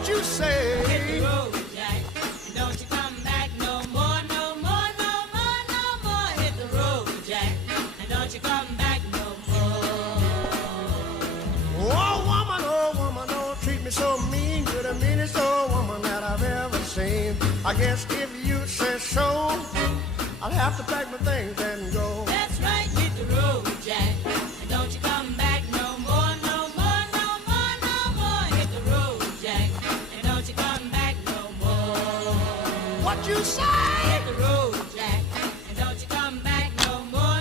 What you say? Hit the road, Jack, and don't you come back no more, no more, no more, no more. Hit the road, Jack, and don't you come back no more. Oh woman, don't treat me so mean. You're the meanest old woman that I've ever seen. I guess if you say so, I'll have to pack my things and go. That's right, hit the road, Jack, and don't you come back no more, no more, no more, no more. Hit the road, Jack, and don't you come back no more. What you say?